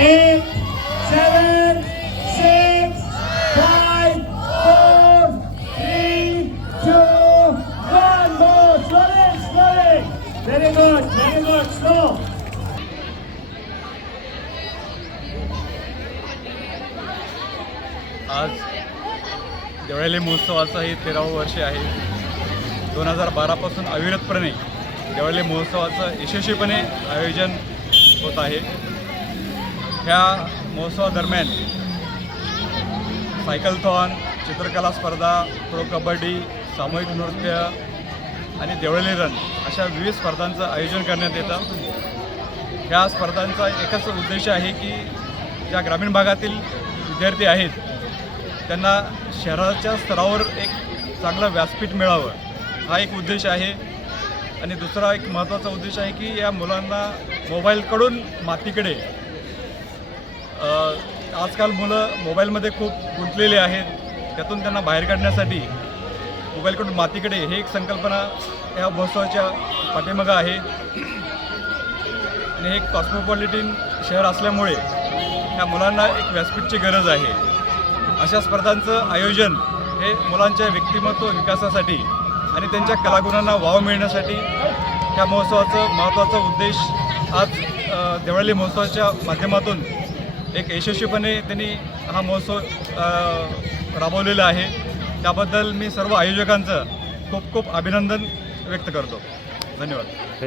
eight, seven, six, five, four, three, two, one. More. Slowly, slowly. Very good, very good. Slow. आज देवळाली महोत्सवाचं हे तेरावं वर्ष आहे दोन हजार बारापासून अविरतपणे देवळाली महोत्सवाचं यशस्वीपणे आयोजन होत आहे ह्या महोत्सवादरम्यान सायकलथॉन चित्रकला स्पर्धा प्रो कबड्डी सामूहिक नृत्य आणि देवळली रन अशा विविध स्पर्धांचं आयोजन करण्यात येतं. ह्या स्पर्धांचा एकच उद्देश आहे की ज्या ग्रामीण भागातील विद्यार्थी आहेत त्यांना शहराच्या स्तरावर एक चांगलं व्यासपीठ मिळावं. हा एक उद्देश आहे. आणि दुसरा एक महत्त्वाचा उद्देश आहे की या मुलांना मोबाईलकडून मातीकडे आजकाल मुलं मोबाईलमध्ये खूप गुंतलेली आहेत. त्यातून त्यांना बाहेर काढण्यासाठी मोबाईलकडून मातीकडे हे एक संकल्पना या महोत्सवाच्या पाठीमागं आहे. आणि हे एक कॉस्मोपॉलिटिन शहर असल्यामुळे ह्या मुलांना एक व्यासपीठची गरज आहे. अशा स्पर्धांचं आयोजन हे मुलांच्या व्यक्तिमत्व विकासासाठी आणि त्यांच्या कलागुणांना वाव मिळण्यासाठी ह्या महोत्सवाचं महत्त्वाचा उद्देश आज देवळाली दिवाळी महोत्सवाच्या माध्यमातून एक यशस्वीपणे त्यांनी हा महोत्सव राबवलेला आहे. त्याबद्दल मी सर्व आयोजकांचं खूप खूप अभिनंदन व्यक्त करतो. धन्यवाद.